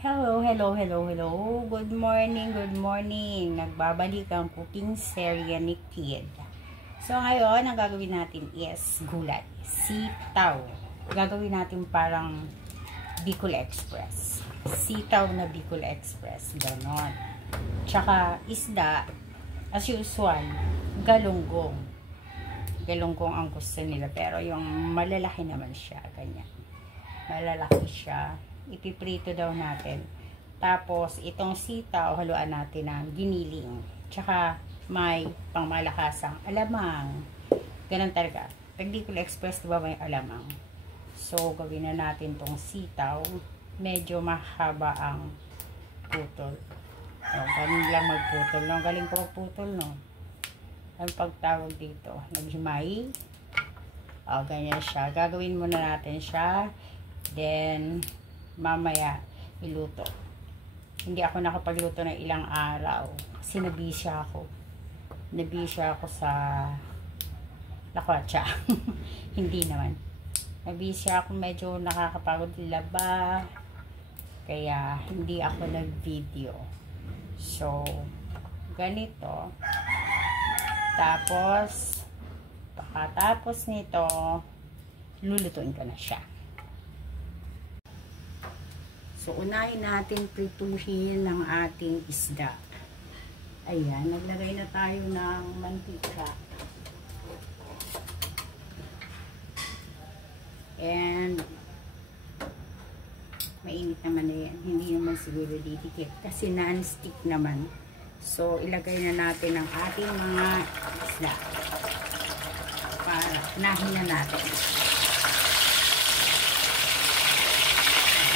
Hello, hello, hello, hello. Good morning, good morning. Nagbabalik ang cooking serye ni Kid. So, ngayon, ang gagawin natin is gulay. Sitaw. Gagawin natin parang Bicol Express. Sitaw na Bicol Express. Ganon. Tsaka, isda, as usual, galunggong. Galunggong ang gusto nila. Pero yung malalaki naman siya. Ganyan. Malalaki siya. Ipiprito daw natin. Tapos, itong sitaw, haluan natin ng giniling. Tsaka, may pangmalakasang alamang. Ganun talaga. Pag Bicol Express, diba may alamang? So, gawin na natin tong sitaw. Medyo mahaba ang putol. So, ganun lang magputol. No? Galing ko magputol, no? Ang pagtawag dito. Naghimay. O, ganyan siya. Gagawin muna natin siya. Then, mamaya iluto. Hindi ako nakapagluto ng ilang araw kasi nabisya ako. Nabisya ako sa lakwatsa. Hindi naman. Nabisya ako, medyo nakakapagod laba. Kaya hindi ako nag-video. So, ganito. Tapos, pagkatapos nito, lulutuin ko na siya. So, unahin natin prituhin ng ating isda. Ayan, naglagay na tayo ng mantika. And, mainit naman na yan. Hindi naman siguro didikit. Kasi non-stick naman. So, ilagay na natin ang ating mga isda. Para, unahin na natin.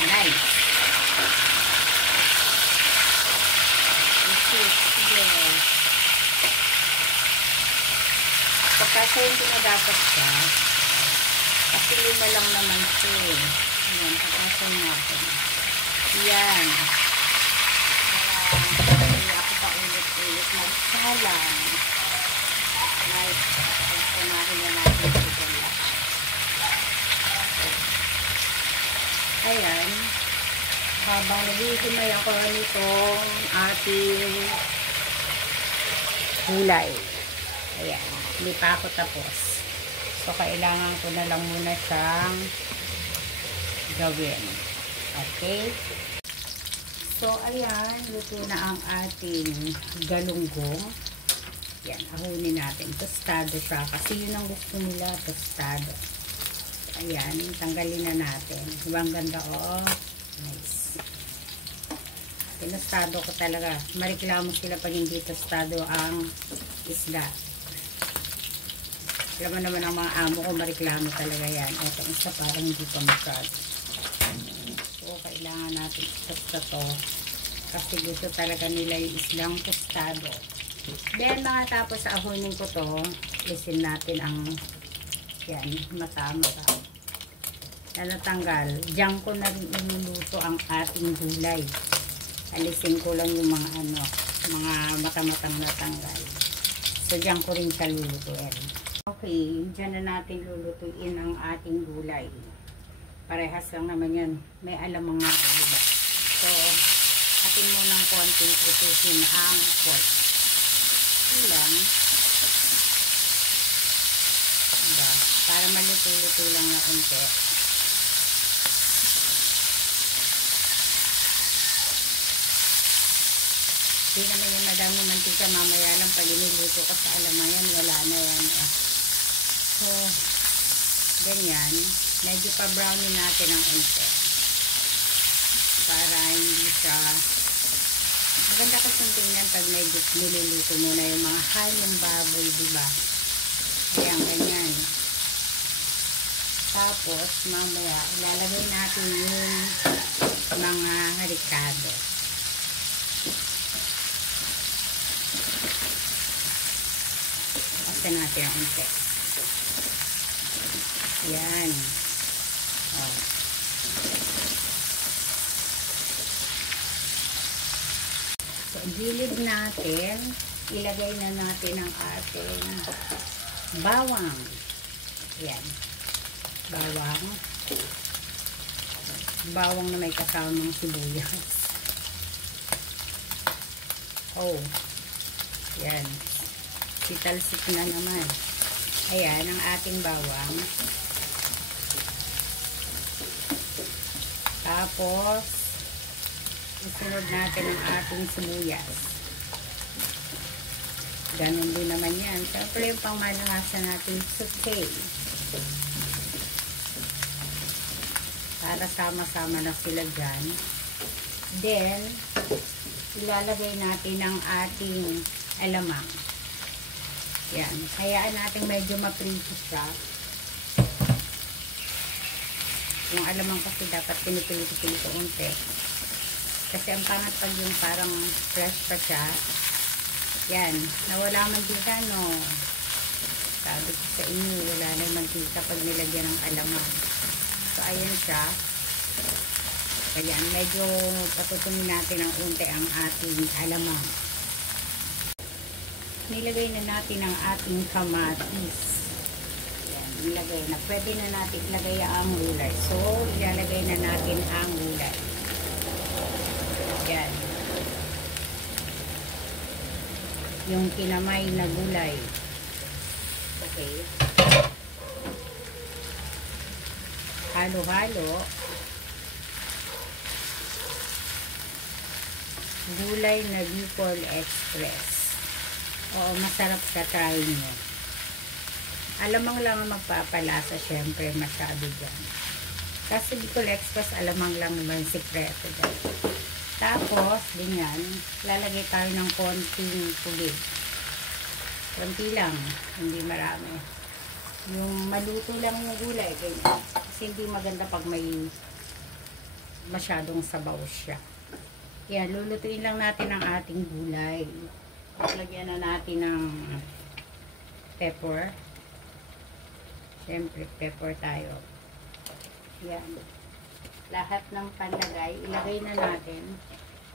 Nice. Pagkasayin ko na dapat siya, kasi lima lang naman ito. Ayan, pagkasayin natin. Yan. Hindi ako pa ulit-ulit magsalang. Nice. Pagkamahin na natin ito lang. Ayan. Habang naghihimay ako nitong ating gulay. Ayan. Hindi pa ako tapos. So, kailangan ko na lang muna siyang gawin. Okay? So, ayan. Luto na ang ating galunggong. Yan. Ahunin natin. Tostado siya. Kasi yun ang gusto nila. Tostado. Ayan. Tanggalin na natin. Diba ang ganda? Oh. Nice. Tinostado ko talaga. Mareklamo sila pag hindi tostado ang isda. Alam mo naman ang mga amo ko, mareklamo talaga yan. Ito isa parang hindi pa masyado. So, kailangan natin tosta to. Kasi gusto talaga nila yung islang tostado. Then, mga tapos ahunin ko to, isin natin ang yan, mata-mata. Na natanggal. Diyan ko na rin inuluto ang ating gulay. Alisin ko lang yung mga mga mata-matang natanggal. So, diyan ko rin siya lulutuin. Okay, dyan na natin lulutuin ang ating gulay. Parehas lang naman yan. May alam mga diba? So, atin mo ng konting prituhin ang pork. Ilang. Diba? Para maluto-luto lang na konti. Hindi naman yung madami mantika mamaya lang pag iniluto ko sa alamayan, wala na yan. So, ganyan. Medyo pa-brownin natin ang unti. Para hindi siya maganda kasi tingnan pag medyo niluluto muna yung mga halong baboy, diba? Ayan, ganyan. Tapos, mamaya, ilalagay natin yung mga harikado. Basta natin ang unti. Yan. Oh. So, gilid natin. Ilagay na natin ang ating bawang. Yan. Bawang. Bawang na may kasamang sibuyas. Oh. Yan. Sitalsik na naman. Ayan, ang ating bawang. Tapos, isunod natin ang ating sibuyas. Ganun din naman yan. Siyempre, yung pangmalasa natin sauté. Para sama-sama na sila dyan. Then, ilalagay natin ang ating alamang. Yan. Hayaan natin medyo maprito siya. Yung alamang kasi dapat pinipilito-pilito unti. Kasi ang pangat pag yung parang fresh pa siya. Yan. Nawala mantika, no? Sabi ko sa inyo, wala na yung mantika pag nilagyan ng alamang. So, ayan siya. Ayan, medyo patutungin natin ng unti ang ating alamang. Nilagay na natin ang ating kamatis. Ayan, nilagay na. Pwede na natin ilagay ang gulay. So, ilalagay na natin ang gulay. Ayan. Yung kinamay na gulay. Okay. Halo-halo. Gulay na Bicol Express. Oo, masarap sa try nyo. Alamang lang ang magpapalasa, syempre, masyado dyan. Kasi Bicol Express, alamang lang naman sikreto dyan. Tapos, ganyan, lalagay tayo ng konting tubig. Konti lang, hindi marami. Yung maluto lang yung gulay, ganyan. Kasi hindi maganda pag may masyadong sabaw siya. Yan, lulutuin lang natin ang ating gulay. Lagyan na natin ng pepper. Siyempre, pepper tayo. Yan. Lahat ng panlagay, ilagay na natin.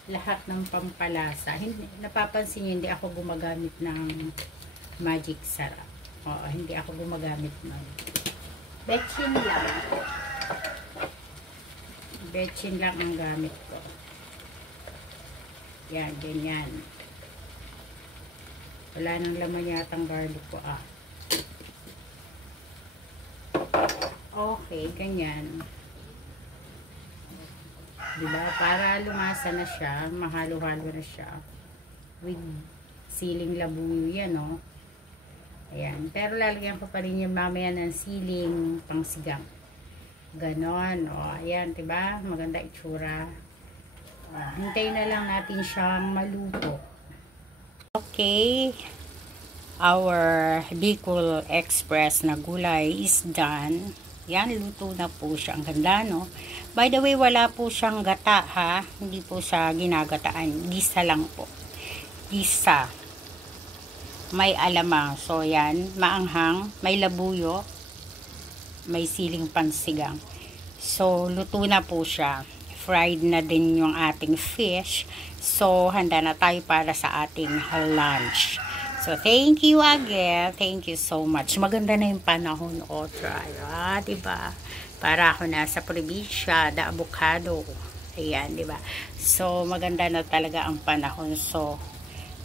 Lahat ng pampalasa. Hindi, napapansin nyo, hindi ako gumagamit ng magic sarap. Oo, hindi ako gumagamit ng betchin lang. Betchin lang ang gamit ko. Yan, ganyan. Wala nang laman yatang garlic ko, Okay, ganyan. Diba? Para lumasa na siya, mahalo-halo na siya. With siling labuyo yan, no? Ayan. Pero lalagyan ko pa rin yung mamaya ng siling pangsigang. Ganon. O, ayan, diba? Maganda itsura. Hintayin na lang natin siyang maluto. Okay. Our Bicol Express na gulay is done. Yan, luto na po siya. Ang ganda, no? By the way, wala po siyang gata, ha? Hindi po siya ginagataan. Gisa lang po. Gisa. May alamang. So, yan. Maanghang. May labuyo. May siling pansigang. So, luto na po siya. Fried na din yung ating fish. So, handa na tayo para sa ating lunch. So, thank you again. Thank you so much. Maganda na yung panahon. O, try. Diba? Para ako nasa probinsya, the avocado. Ayan, diba? So, maganda na talaga ang panahon. So,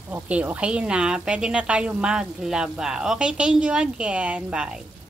okay na. Pwede na tayo maglaba. Okay, thank you again. Bye.